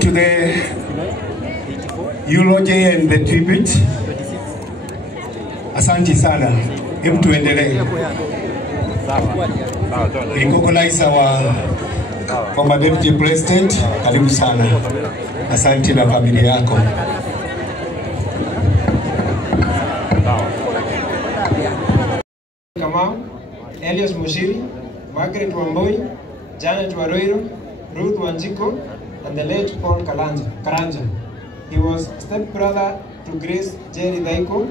To the eulogy and the tribute. Asante sana. Hebu tuendelee. Recognize our former deputy president. Karibu sana. Asante na familia yako. Kamau, Elias Mushiri, Margaret Wambui, Janet Waroiro, Ruth Wanjiko, and the late Paul Karanja. He was stepbrother to Grace Jerry Daiko,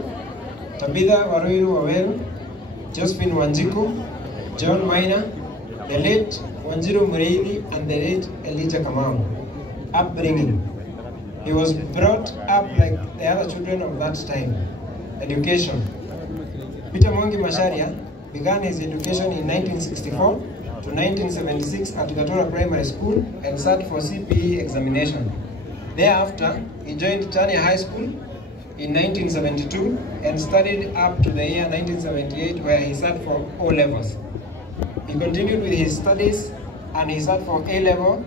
Tabitha Waroiro Waweru, Josephine Wanjiko, John Maina, the late Wanjiro Mureithi, and the late Elijah Kamau. Upbringing. He was brought up like the other children of that time. Education. Peter Mwangi Macharia began his education in 1964 to 1976 at Gatora Primary School and sat for CPE examination. Thereafter, he joined Tania High School in 1972 and studied up to the year 1978 where he sat for O-levels. He continued with his studies and he sat for A-level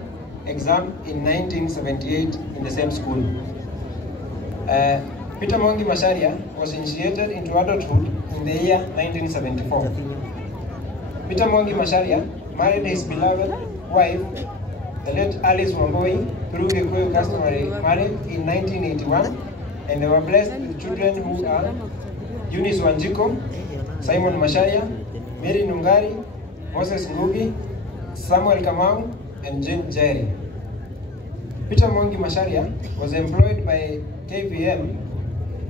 exam in 1978 in the same school. Peter Mwangi Macharia was initiated into adulthood in the year 1974. Peter Mwangi Macharia married his beloved wife, the late Alice Wambui, through Gikuyu customary marriage in 1981, and they were blessed with children who are Eunice Wanjiko, Simon Macharia, Mary Nungari, Moses Ngugi, Samuel Kamau, and Jane Jerry. Peter Mwangi Macharia was employed by KVM,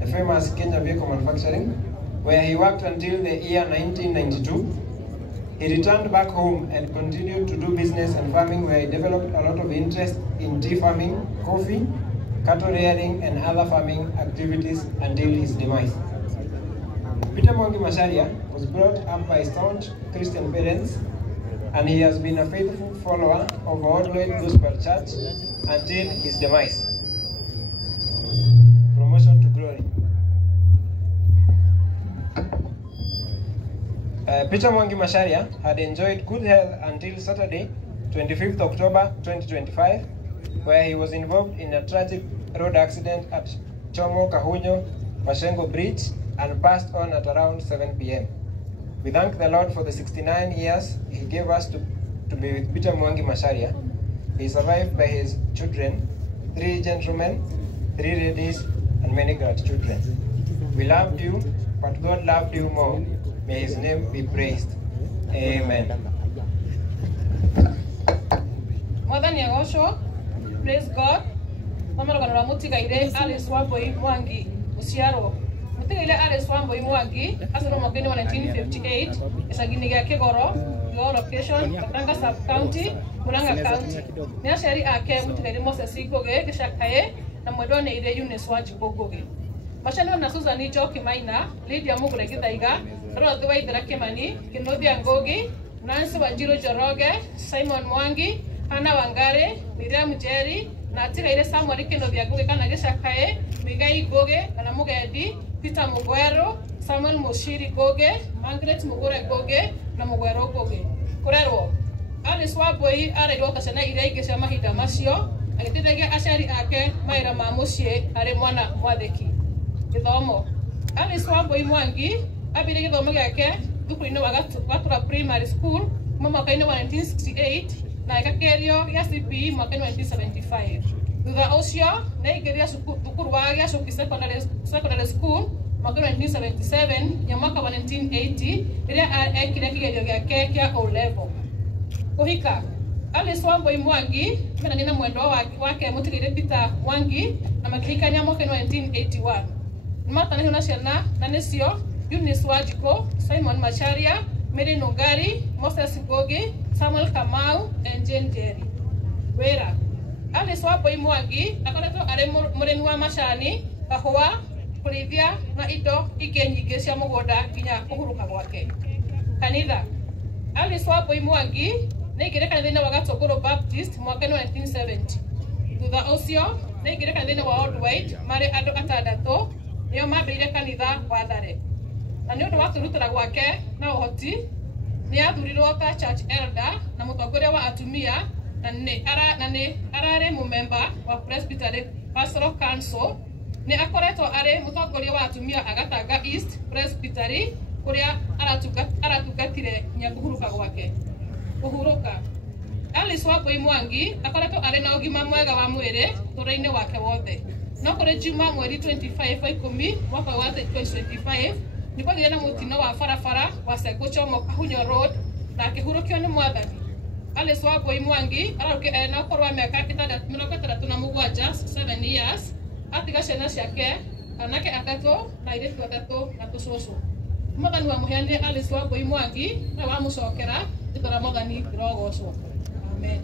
the famous Kenya Vehicle Manufacturing, where he worked until the year 1992. He returned back home and continued to do business and farming, where he developed a lot of interest in tea farming, coffee, cattle rearing, and other farming activities until his demise. Peter Mwangi Macharia was brought up by staunch Christian parents, and he has been a faithful follower of Worldwide Gospel Church until his demise. Peter Mwangi Macharia had enjoyed good health until Saturday, 25th October 2025, where he was involved in a tragic road accident at Chomo Kahunyo Mashengo Bridge and passed on at around 7 p.m. We thank the Lord for the 69 years He gave us to be with Peter Mwangi Macharia. He is survived by his children, 3 gentlemen, 3 ladies, and many grandchildren. We loved you, but God loved you more. May His name be praised. Amen. Mwathani agocwo, praise God. Namarogana mutigaire Alice Wambui Mwangi uciarwo. Mutigaire Alice Wambui Mwangi acirwo mwaka-inĩ wa 1958 icagi-inĩ gĩa Kĩgoro, Kĩgoro location, Gatanga sub county, Murang'a county. Nĩ aciari ake mutigaire Moses Ngugi Gĩcakaĩ na mwendwa nĩ Ire Eunice Wanjikũ Ngugi. Maciarĩirwo na Susan Njoki Maina, Lydia Mugure Gĩthaiga, Dorothy Waithera Kĩmani, Kĩnuthia Ngugi, Nancy Wanjiru Njoroge, Simon Mwangi, Hannah Wangari, Miriam Njeri, na atigaire Samuel Kĩnuthia Ngugi kana Gĩcakaĩ, Migai Ngugi kana Mugendi, Peter Mugweru, Samuel Mushiri Ngugi, Margaret Mugure Ngugi na Mugweru Ngugi. Kurerwo Alice Wambui areirwo ta ciana iria ingĩ cia mahinda macio, agĩteithagia aciari ake mawĩra ma mũciĩ arĩ mwana mwathĩki. Gĩthomo. Alice Wambui Mwangi ambĩrĩirie gĩthomo gĩake thukuru-inĩ wa Gatura Primary School kuma mwaka-inĩ wa 1968 na agĩkakerio gĩa CPE mwaka-inĩ wa 1975. Thutha ũcio nĩ aingĩrire thukuru wa Gĩacuki Secondary School mwaka-inĩ wa 1977 nginya mwaka wa 1980 rĩrĩa ekire kĩgerio gĩake kĩa O level. Kũhika. Alice Wambui Mwangi menania na mwendwa wake mũtigaire Peter Mwangi na makĩhikania mwaka-inĩ wa 1981. Nĩmatanĩirio na ciana na nĩcio Eunice Wanjikũ, Simon Macharia, Mary Nungari, Moses Ngugi, Samuel Kamau, and Jane Njeri. Wĩra. Alice Wambui Mwangi akoretwo arĩ mũrĩmi wa macani, kahũa, kũrĩithia na indo ingĩ nyingĩ cia mũgũnda nginya kũhurũka gwake. Kanitha. Alice Wambui Mwangi nĩ aingĩrire kanitha-inĩ wa Gatũngũrũ Baptist mwaka-inĩ wa 1970. Thutha ũcio nĩ aingĩrire kanitha-inĩ wa Old White marĩ andũ 6 nĩo mambĩrĩire kanitha wa Thare. Na nĩ ũndũ wa kwĩrutĩra gwake na ũhoti nĩ athurirwo ta church elder na mũtongoria wa atumia na nĩ ararĩ mũmemba wa Presbytery Pastoral Council. Nĩ akoretwo arĩ mũtongoria wa atumia a Gatanga East Presbytery kũrĩa aratungatire nginya kũhurũka gwake. Kũhurũka. Alice Wambui Mwangi akoretwo arĩ na ũgima mwega wa mwĩrĩ tũra-inĩ wake wothe. No kũrĩ Juma mweri 25 wa 10 mwaka wa 2025 nĩ kwagĩire na mũtino wa barabara wa Sengo Chomo Kahunyo Road na akĩhurũkio nĩ Mwathani. Alice Wambui Mwangi ararũkire na ũkũrũ wa mĩaka 67 7 years, atiga ciana ciake anake 3 na airĩtu 3 na tũcũcũ. Mwathani wa mũheanire Alice Wambui Mwangi na wamũcokera itũra Mwathani irogocwo. Amen.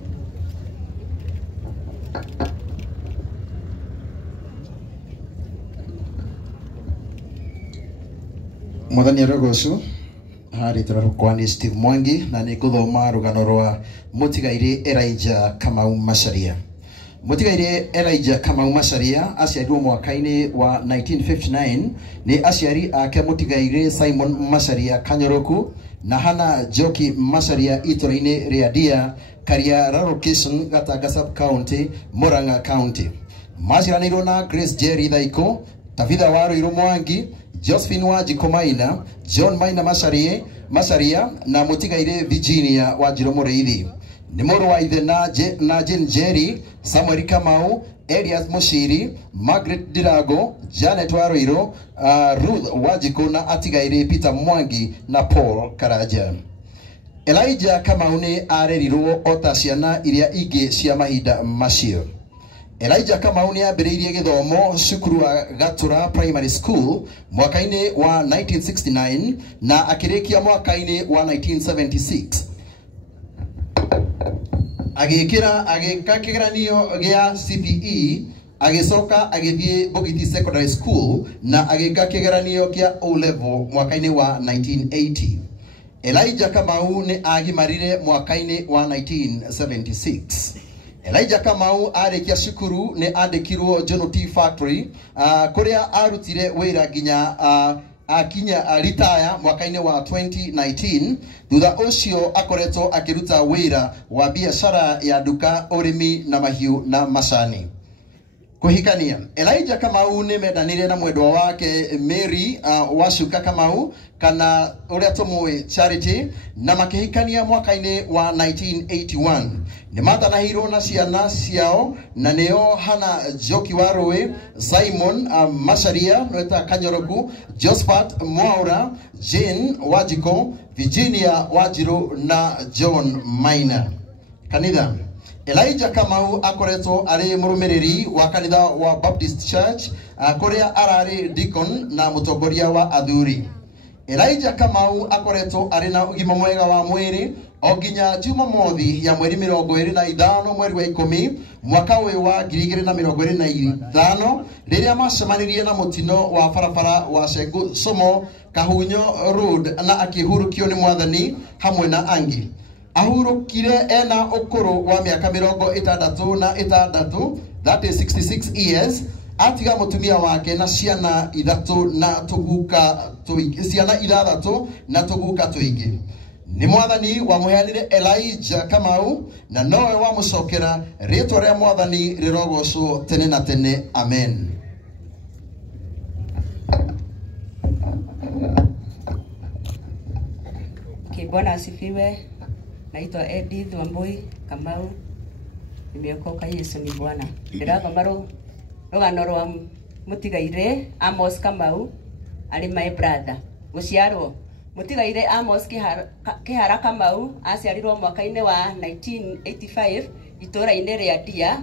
Mwathani arogocwo harĩ tũrarũkwa nĩ Steve Mwangi na nĩ ngũthoma rũgano rwa mũtigaire Elijah Kamau Macharia. Mũtigaire Elijah Kamau Macharia aciarirwo mwaka-inĩ wa 1959 nĩ aciari ake mũtigaire Simon Macharia Kanyoroku na Hannah Njoki Macharia itũra-inĩ rĩa Dia Kariara location Gatanga sub county Murang'a county. Maciaranĩirwo na Grace Njeri Thaiko, Tabitha Warũirũ Mwangi, Josephine Wanjikũ Maina, John Maina Macharia na mũtigaire Virginia Wanjirũ Mũrĩithi. Nĩ mũrũ wa ithe na Jane Njeri, Samuel Kamau, Elias Mushiri, Margaret Dirago, Janet Warũirũ, Ruth Wanjikũ na atigaire Peter Mwangi na Paul Karanja. Elijah Kamau nĩ arerirwo o ta ciana iria ingĩ cia mahinda macio. Elijah Kamau nĩ ambĩrĩirie gĩthomo cukuru wa Gatura Primary School mwaka-inĩ wa 1969 na akĩrĩkia mwaka-inĩ wa 1976. Agĩka kĩgeranio gĩa CPE, agĩcoka agĩthiĩ Bogiti Secondary School na agĩka kĩgeranio gĩa O level mwaka-inĩ wa 1980. Elijah Kamau nĩ agimarire mwaka-inĩ wa 1976. Elijah Kamau arĩkia cukuru nĩ andĩkirwo John T Factory kũrĩa arutire wĩra nginya akinya retire mwaka-inĩ wa 2019. Thutha ũcio akoretwo akiruta wĩra wa biashara ya duka, ũrĩmi na mahiũ na macani. Kuhikania, Elijah Kamau nĩ mendanire na mwendwa wake Mary Wacuka Kamau kana ũrĩa tũmũĩ Charity, na makĩhikania mwaka-inĩ wa 1981. Nĩ matanahirwo na ciana ciao, na nĩo Hana Njoki wa Rũĩ, Simon Macharia nweta Kanyoroku, Josephat Mwaura, Jane Wajiko, Virginia Wanjiru na John Maina. Kanitha, Elijah Kamau akoretwo ari murumiriri wa kanitha wa Baptist Church, kuria arari deacon na mutongoria wa athuri. Elijah Kamau akoretwo ari na ugima mwega wa mwiri o nginya Jumamothi ya mweri 25 mweri wa 10 mwaka uyu wa 2025 riria macemanirie na mutino wa barabara wa Sengu Somo Kahunyo Road na akihurukio ni Mwathani hamwe na angi. Ahurukire ena ukuru wa miaka 66, that is 66 years. Atiga mutumia wake na ciana ithatu na tuguka tuingi. Ni Mwathani wa muheanire Elijah Kamau, na nowe wa mucokera. Ritwa ria Mwathani rirogocwo tene na tene. Amen. Bwana asifiwe. Naitwa Edith Wambui Kamau. Nimeokoka, Yesu ni Bwana. Ndiraga maru rugano rwa Mutigaire Amos Kamau ari my brother. Guciarwo Mutigaire Amos Kihara Kamau aciarirwo mwaka-inĩ wa 1985 itura-inĩ ria Dia,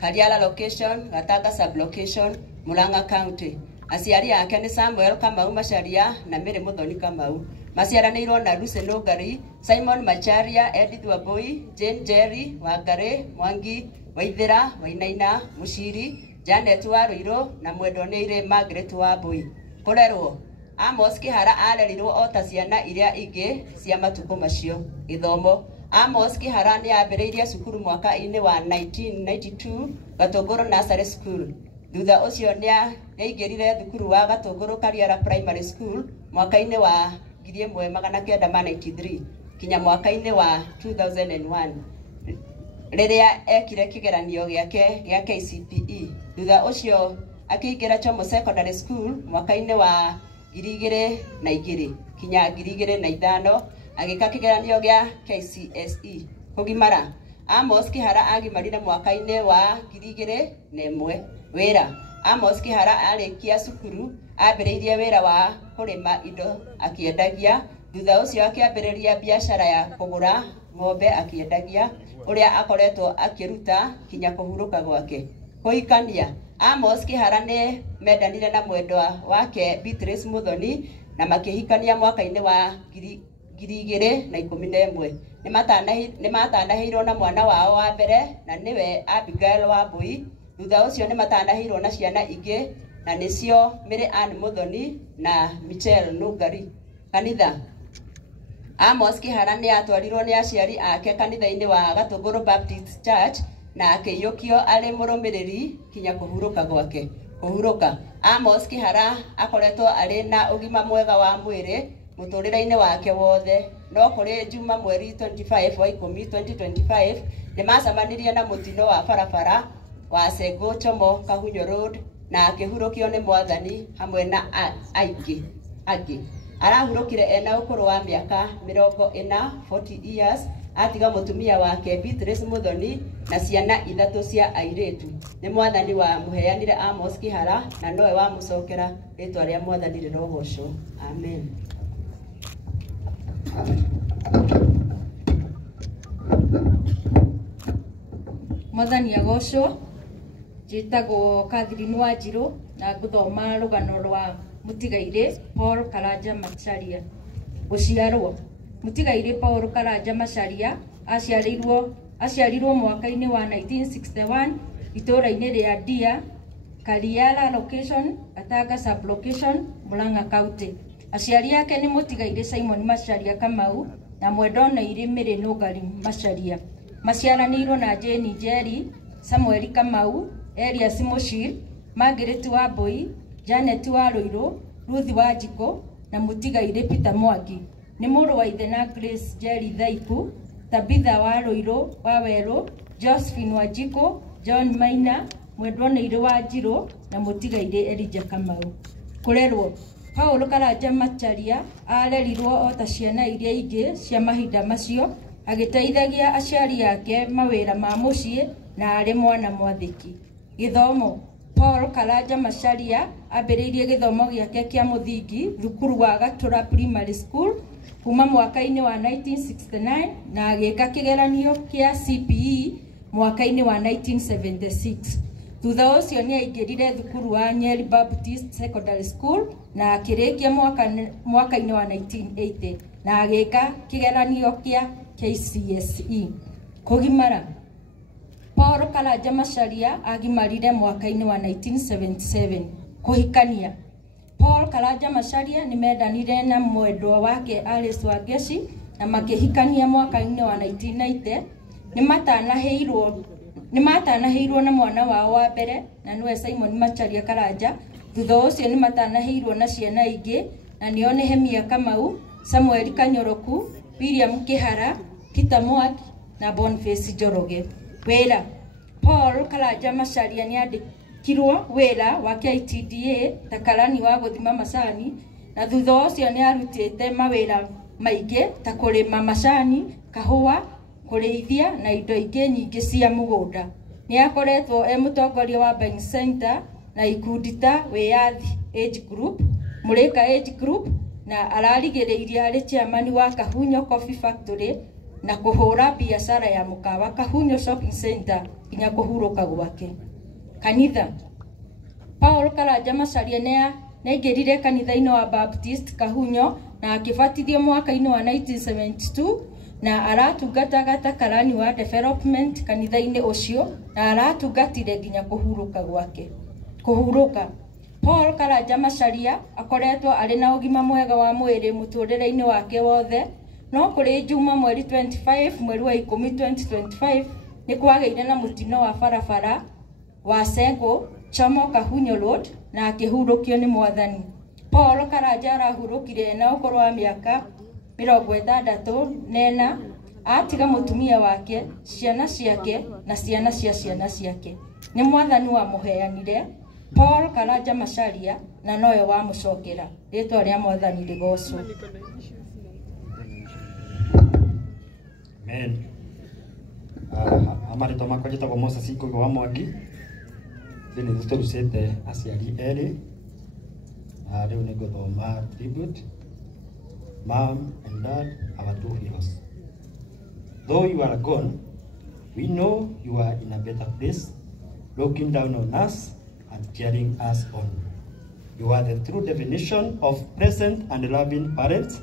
Kariala location, Gatanga sub location, Murang'a county. Aciari ake ni Samuel Kamau Macharia na Mary Muthoni Kamau. Maciaranĩirwo na Lucy Nũngari, Simon Macharia, Edith Wambui, Jane Jerry, Wangari, Mwangi, Waithira, Wainaina, Mushiri, Janet Warũirũ na mwendwa Margaret Wambui. Kũrerwo, Amos Kihara arerirwo o ta ciana iria ingĩ cia matukũ macio. Gĩthomo, Amos Kihara nĩ ambĩrĩirie cukuru mwaka-inĩ wa 1992 Gatũngũrũ Nursery School. Thutha ũcio nĩ aingĩrire thukuru wa Gatũngũrũ Kariara Primary School mwaka-inĩ wa 1993 kinya mwaka-inĩ wa 2001 rĩrĩa ekire kĩgeranio gĩake gĩa KCPE. Thutha ũcio akĩingĩra Chomo Secondary School mwaka-inĩ wa 2002 kinya 2005 agĩka kĩgeranio gĩa KCSE. Kũgimara, Amos Kihara agimarire mwaka-inĩ wa 2001. Wĩra, Amos Kihara arĩkia cukuru ambĩrĩirie wĩra wa kũrĩma indo akĩendagia. Thutha ũcio akĩambĩrĩria biashara ya kũgũra ng'ombe akĩendagia, ũrĩa akoretwo akĩruta kinya kũhurũka gwake. Kũhikania, Amos Kihara nĩ mendanire na mwendwa wake Beatrice Muthoni na makĩhikania mwaka-inĩ wa 2011. Nĩ matanahĩirwo na mwana wao wa mbere na nĩwe Abigail Wambui. Thutha ũcio nĩ matanahĩirwo na ciana ingĩ na nĩcio Mary Ann Muthoni na Michelle Nũngari. Kanitha, Amos Kihara nĩ atwarirwo nĩ aciari ake kanitha-inĩ wa Gatũngũrũ Baptist Church na akĩiyũkio arĩ mũrũmĩrĩri kinya kũhurũka gwake. Kũhurũka, Amos Kihara akoretwo arĩ na ũgima mwega wa mwĩrĩ mũtũrĩre-inĩ wake wothe, no kũrĩ Juma mweri 25 wa 10 2025 nĩ macemanirie na mũtino wa barabara wa Sengu Chomo Kahunyo Road na akĩhurũkio nĩ Mwathani hamwe na angĩ. Arahurũkire ena ũkũrũ wa mĩaka 40 years. Atiga mũtumia wake Beatrice Muthoni na ciana 3 cia airĩtu. Nĩ Mwathani wa mũheanire Amos Kihara na nowe wa mũcokera. Rĩtwa rĩa Mwathani rĩrogocwo. Amen. Mwathani agocwo. Njĩtagwo Catherine Wanjiru na ngũthoma rũgano rwa Mutigaire Paul Karanja Macharia. Gũciarwo, Mutigaire Paul Karanja Macharia aciarirwo mwaka-inĩ wa 1961 itũra-inĩ rĩa Dia, Kariala location, Gatanga sub location, Murang'a county. Aciari ake nĩ Mutigaire Simon Macharia Kamau na mwendwa Mary Nũngari Macharia. Maciaranĩirwo na Jane Jerry, Samuel Kamau, Elias Mushiri, Margaret Wambui, Janet Warũirũ, Ruth Wanjiko na Mutigaire Peter Mwangi. Nĩ mũrũ wa ithe na Grace Jerry Thaiku, Tabitha Waruiro Waweru, Josephine Wanjiko, John Maina, Mwendwanĩirĩ Wanjirũ na Mutigaire Elijah Kamau. Kũrerwo Paul Karanja Macharia arerirwo o ta ciana iria ingĩ cia mahinda macio, agĩteithagia aciari yake mawĩra ma mũciĩ na arĩ mwana mwathĩki. Gĩthomo Paul Karanja Macharia ambĩrĩirie gĩthomo gĩake kĩa mũthingi thukuru wa Gatũra Primary School kuma mwaka-inĩ wa 1969 na agĩka kĩgeranio kĩa CPE mwaka-inĩ wa 1976. Thutha ũcio nĩ aingĩrire thukuru wa Nyeri Baptist Secondary School na akĩrĩkia mwaka-inĩ wa 1980 na agĩka kĩgeranio kĩa KCSE. Kũgimara Paul Karanja Macharia agimarire mwaka-inĩ wa 1977. Kũhikania Paul Karanja Macharia nĩ mendanire na mwendwa wake Alice Wangeci na makĩhikania mwaka-inĩ wa 1990. Nĩ matanahĩirwo na mwana wao wa mbere na nĩwe Simon Macharia Karanja. Thutha ũcio nĩ matanahĩirwo na ciana ingĩ na nĩo Nehemia Kamau, Samuel Kanyoroku, William Kihara, Peter Mwangi na Boniface Njoroge. Wĩra Paul Karanja Macharia nĩ andĩkirwo wĩra wa KTDA ta karani wa gũthima macani na thutha ũcio nĩ arutĩte mawĩra maingĩ ta kũrĩma macani, kahũa, kũrĩithia na indo ingĩ nyingĩ cia mũgũnda. Nĩ akoretwo mũtongoria wa Buying Center na ikundi ta Wĩyathi Age Group, Mũrĩka Age Group na ararigĩrĩirie arĩ chairman wa Kahunyo Coffee Factory na kũhũra biacara ya mũkawa Kahunyo Shopping Center nginya kũhurũka gwake. Kanitha Paul Karanja Macharia nĩ aingĩrire kanitha-inĩ wa Baptist Kahunyo na akĩbatithio mwaka-inĩ wa 1972 na aratungataga ta karani wa development kanitha-inĩ ũcio na aratungatire nginya kũhurũka gwake. Kũhurũka Paul Karanja Macharia akoretwo arĩ na ũgima mwega wa mwĩrĩ mũtũrĩre-inĩ wake wothe, no kũrĩ Juma mweri 25 mweri wa 10 2025 nĩ kwagĩire na mũtino wa barabara wa Sengo Chomo Kahunyo Road na akĩhurũkio nĩ Mwathani. Paul Karanja arahurũkire na ũkũrũ wa mĩaka 64 atiga mũtumia wake, ciana ciake na ciana cia ciana ciake. Nĩ Mwathani wa mũheanire Paul Karanja Macharia na nowe wa mũcokera. Rĩtwa rĩa Mwathani rĩgocwo. Amen. Amarĩtwa makwa njĩtagwo Moses Ngũgĩ wa Mwangi. Thĩinĩ tũrutĩte aciari erĩ. Rĩu nĩ ngũthoma tribute. Mom and Dad, our two heroes. Though you are gone, we know you are in a better place, looking down on us and cheering us on. You are the true definition of present and loving parents.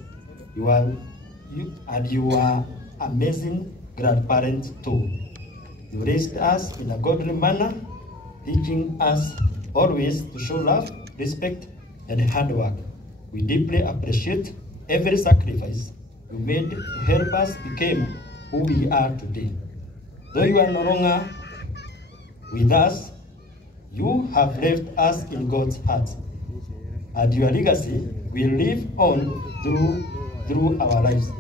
You are amazing grandparents too. You raised us in a godly manner, teaching us always to show love, respect, and hard work. We deeply appreciate every sacrifice you made to help us become who we are today. Though you are no longer with us, you have left us in God's heart, and your legacy will live on through our lives.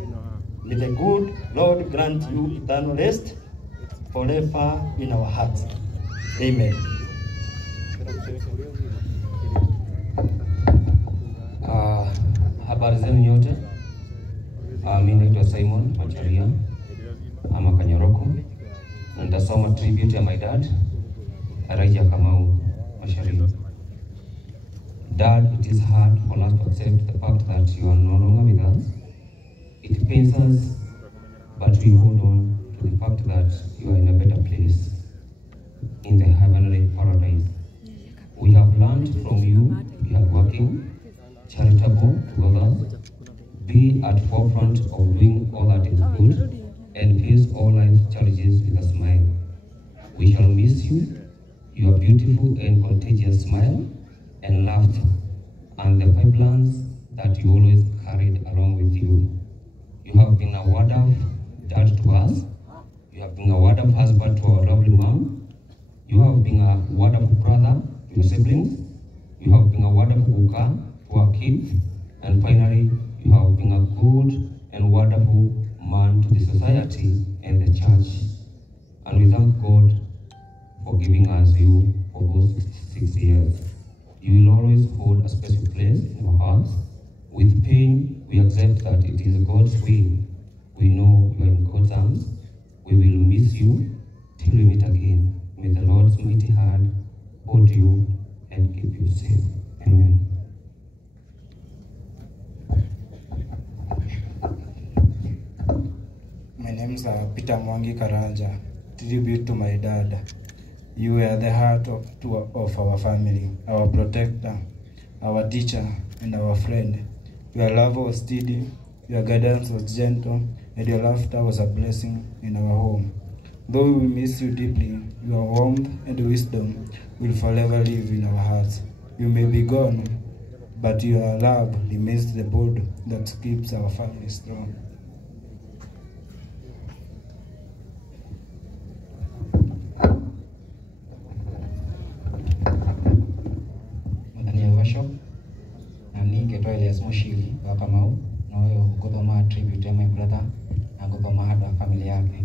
May the good Lord grant you eternal rest forever in our hearts. Amen. Habari zenu nyote. Mimi naitwa Simon Macharia ama Kanyoroko. Nitasoma tribute ya my dad, Elijah Kamau Macharia. Dad, it is hard for us to accept the fact that you are no longer with us. It pains us, but we hold on to the fact that you are in a better place, in the heavenly paradise. We have learned from you, we are working, charitable to others, be at forefront of doing all that is good, and face all life's challenges with a smile. We shall miss you, your beautiful and contagious smile and laughter, and the pipelines that you always carried along with you. You have been a wonderful dad to us. You have been a wonderful husband to our lovely mom. You have been a wonderful brother to your siblings. You have been a wonderful cooker to our kids. kids, and finally, you have been a good and wonderful man to the society and the church. And we thank God for giving us you for those 66 years. You will always hold a special place in our hearts. With pain, we accept that it is God's will. We know you are in God's hands. We will miss you till we meet again. May the Lord's mighty hand hold you and keep you safe. Amen. My name is Peter Mwangi Karanja. Tribute to my dad. You were the heart of our family, our protector, our teacher, and our friend. Your love was steady, your guidance was gentle, and your laughter was a blessing in our home. Though we miss you deeply, your warmth and wisdom will forever live in our hearts. You may be gone, but your love remains the bond that keeps our family strong. Elias Mushiri wa Kamau na wewe kuthoma tribute ya my brother na kuthoma hada family yake.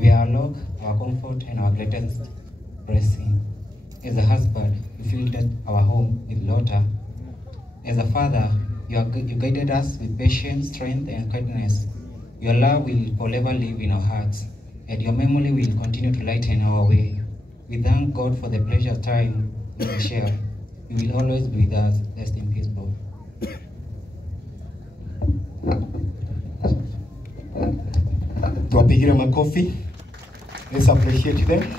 We are Lord, our comfort and our greatest blessing. As a husband, you filled our home with laughter. As a father, you guided us with patience, strength, and kindness. Your love will forever live in our hearts, and your memory will continue to lighten our way. We thank God for the pleasure time we will share. You will always be with us. Rest in peace, bro. Tuwapigie makofi. Let's appreciate them.